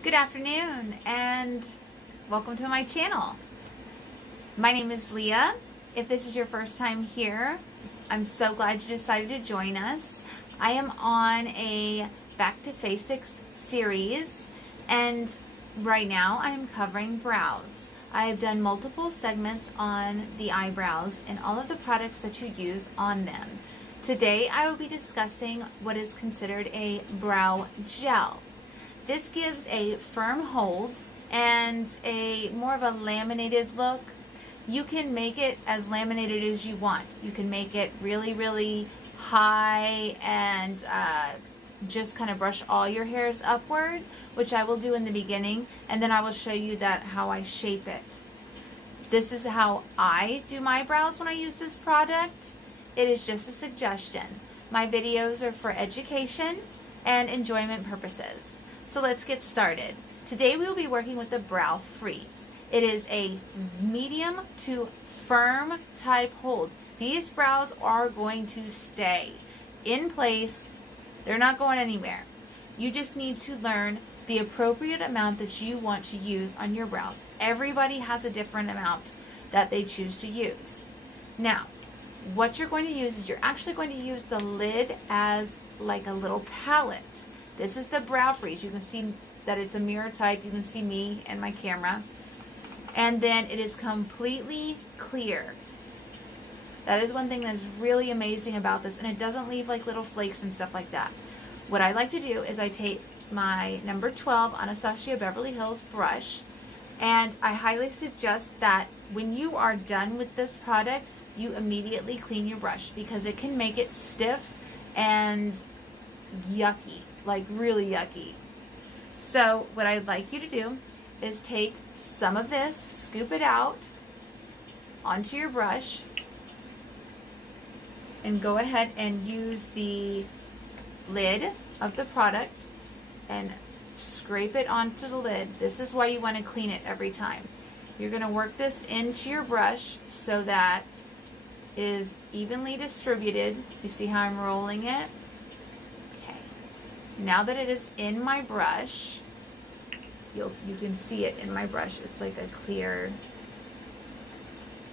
Good afternoon and welcome to my channel. My name is Leah. If this is your first time here, I'm so glad you decided to join us. I am on a Back to Fasics series and right now I am covering brows. I have done multiple segments on the eyebrows and all of the products that you use on them. Today I will be discussing what is considered a brow gel. This gives a firm hold and a more of a laminated look. You can make it as laminated as you want. You can make it really high and just kind of brush all your hairs upward, which I will do in the beginning, and then I will show you how I shape it. This is how I do my brows when I use this product. It is just a suggestion. My videos are for education and enjoyment purposes. So let's get started. Today we will be working with the Brow Freeze. It is a medium to firm type hold. These brows are going to stay in place. They're not going anywhere. You just need to learn the appropriate amount that you want to use on your brows. Everybody has a different amount that they choose to use. Now, what you're going to use is you're actually going to use the lid as like a little palette. This is the Brow Freeze. You can see that it's a mirror type. You can see me and my camera. And then it is completely clear. That is one thing that's really amazing about this, and it doesn't leave like little flakes and stuff like that. What I like to do is I take my number 12 Anastasia Beverly Hills brush, and I highly suggest that when you are done with this product, you immediately clean your brush because it can make it stiff and yucky, like really yucky. So what I'd like you to do is take some of this, scoop it out onto your brush, and go ahead and use the lid of the product and scrape it onto the lid. This is why you want to clean it every time. You're going to work this into your brush so that it is evenly distributed. You see how I'm rolling it? Okay. Now that it is in my brush, you can see it in my brush. It's like a clear,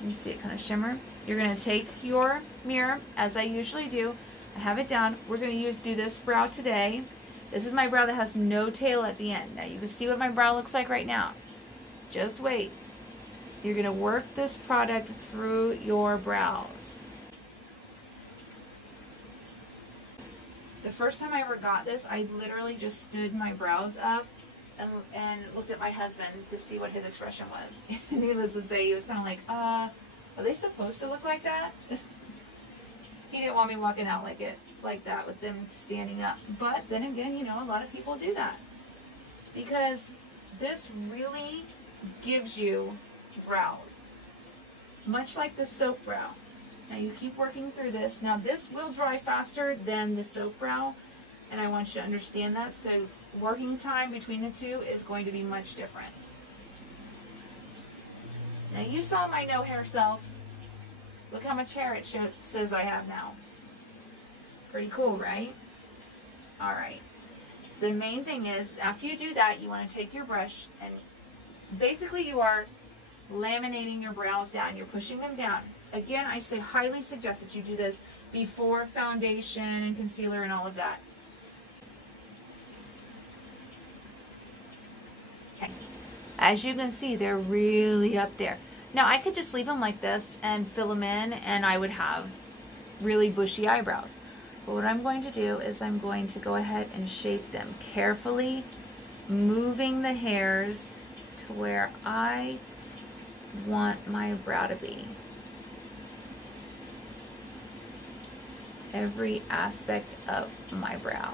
you see it kind of shimmer. You're going to take your mirror, as I usually do. I have it down. We're going to do this brow today. This is my brow that has no tail at the end. Now you can see what my brow looks like right now. Just wait. You're going to work this product through your brows. The first time I ever got this, I literally just stood my brows up and looked at my husband to see what his expression was. Needless to say, he was kind of like, are they supposed to look like that? He didn't want me walking out like that with them standing up. But then again, you know, a lot of people do that because this really gives you brows, much like the soap brow. Now you keep working through this. Now this will dry faster than the soap brow, and I want you to understand that. So working time between the two is going to be much different. Now you saw my no hair self. Look how much hair it says I have now. Pretty cool, right? Alright. The main thing is, after you do that, you want to take your brush and basically you are laminating your brows down. You're pushing them down. Again, I say highly suggest that you do this before foundation and concealer and all of that. Okay. As you can see, they're really up there. Now, I could just leave them like this and fill them in, and I would have really bushy eyebrows. But what I'm going to do is I'm going to go ahead and shape them carefully, moving the hairs to where I want my brow to be. Every aspect of my brow.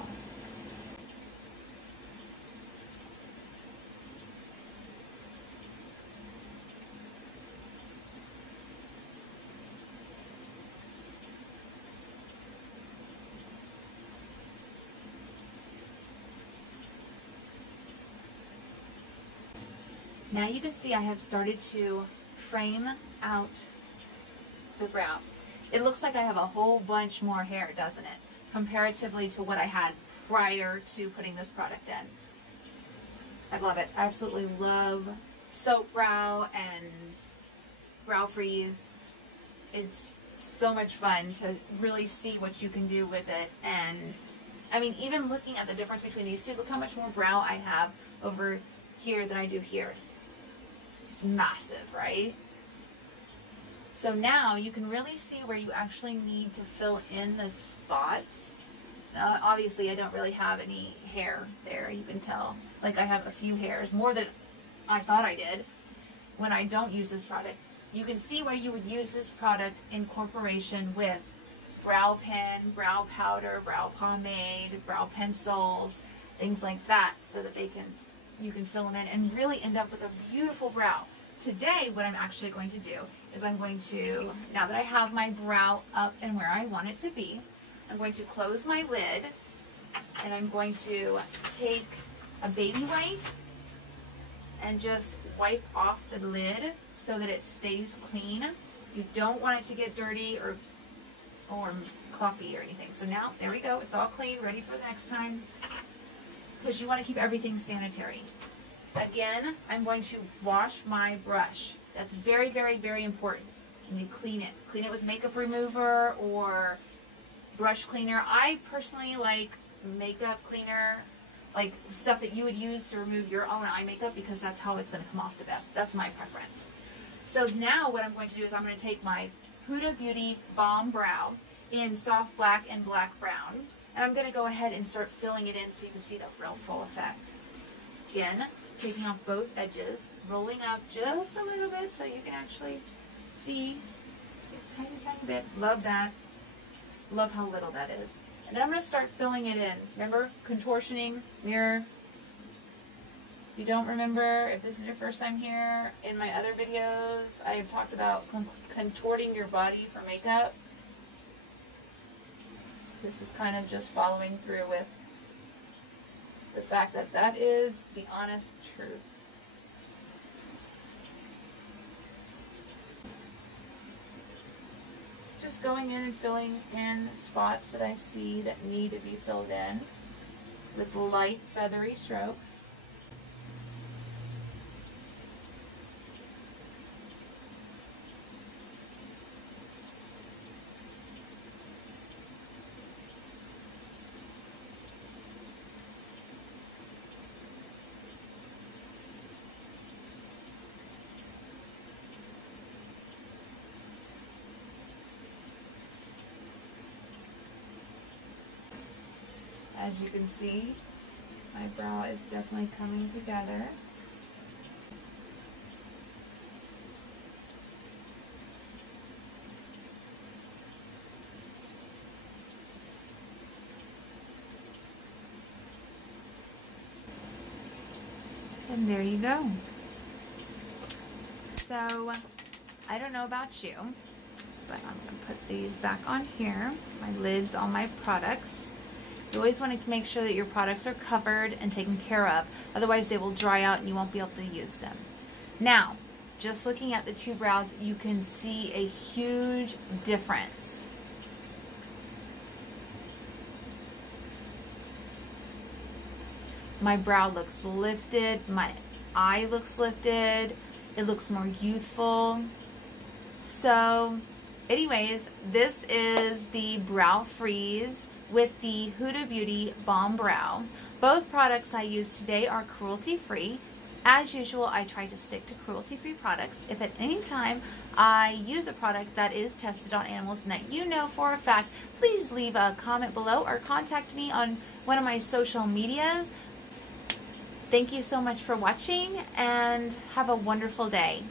Now you can see I have started to frame out the brow. It looks like I have a whole bunch more hair, doesn't it? Comparatively to what I had prior to putting this product in. I love it. I absolutely love soap brow and brow freeze. It's so much fun to really see what you can do with it. And I mean, even looking at the difference between these two, look how much more brow I have over here than I do here. It's massive, right? So now you can really see where you actually need to fill in the spots. Obviously, I don't really have any hair there. You can tell, like I have a few hairs, more than I thought I did when I don't use this product. You can see where you would use this product in corporation with brow pen, brow powder, brow pomade, brow pencils, things like that, so that you can fill them in and really end up with a beautiful brow. Today, what I'm actually going to do is I'm going to, now that I have my brow up and where I want it to be, I'm going to close my lid and I'm going to take a baby wipe and just wipe off the lid so that it stays clean. You don't want it to get dirty or cloppy or anything. So now, there we go. It's all clean, ready for the next time, because you want to keep everything sanitary. Again, I'm going to wash my brush. That's very, very, very important. And you clean it. Clean it with makeup remover or brush cleaner. I personally like makeup cleaner, like stuff that you would use to remove your own eye makeup, because that's how it's going to come off the best. That's my preference. So now what I'm going to do is I'm going to take my Huda Beauty Bomb Brow in soft black and black brown, and I'm going to go ahead and start filling it in so you can see the real full effect. Again, taking off both edges, rolling up just a little bit so you can actually see a tiny, tiny bit. Love that. Love how little that is. And then I'm going to start filling it in. Remember, contortioning, mirror. If you don't remember, if this is your first time here, in my other videos, I have talked about contorting your body for makeup. This is kind of just following through with the fact that that is the honest truth. Just going in and filling in spots that I see that need to be filled in with light feathery strokes. As you can see, my brow is definitely coming together. And there you go. So, I don't know about you, but I'm going to put these back on here, my lids on my products. You always want to make sure that your products are covered and taken care of. Otherwise, they will dry out and you won't be able to use them. Now, just looking at the two brows, you can see a huge difference. My brow looks lifted. My eye looks lifted. It looks more youthful. So, anyways, this is the Brow Freeze with the Huda Beauty Bomb Brow. Both products I use today are cruelty-free. As usual, I try to stick to cruelty-free products. If at any time I use a product that is tested on animals and that you know for a fact, please leave a comment below or contact me on one of my social medias. Thank you so much for watching and have a wonderful day.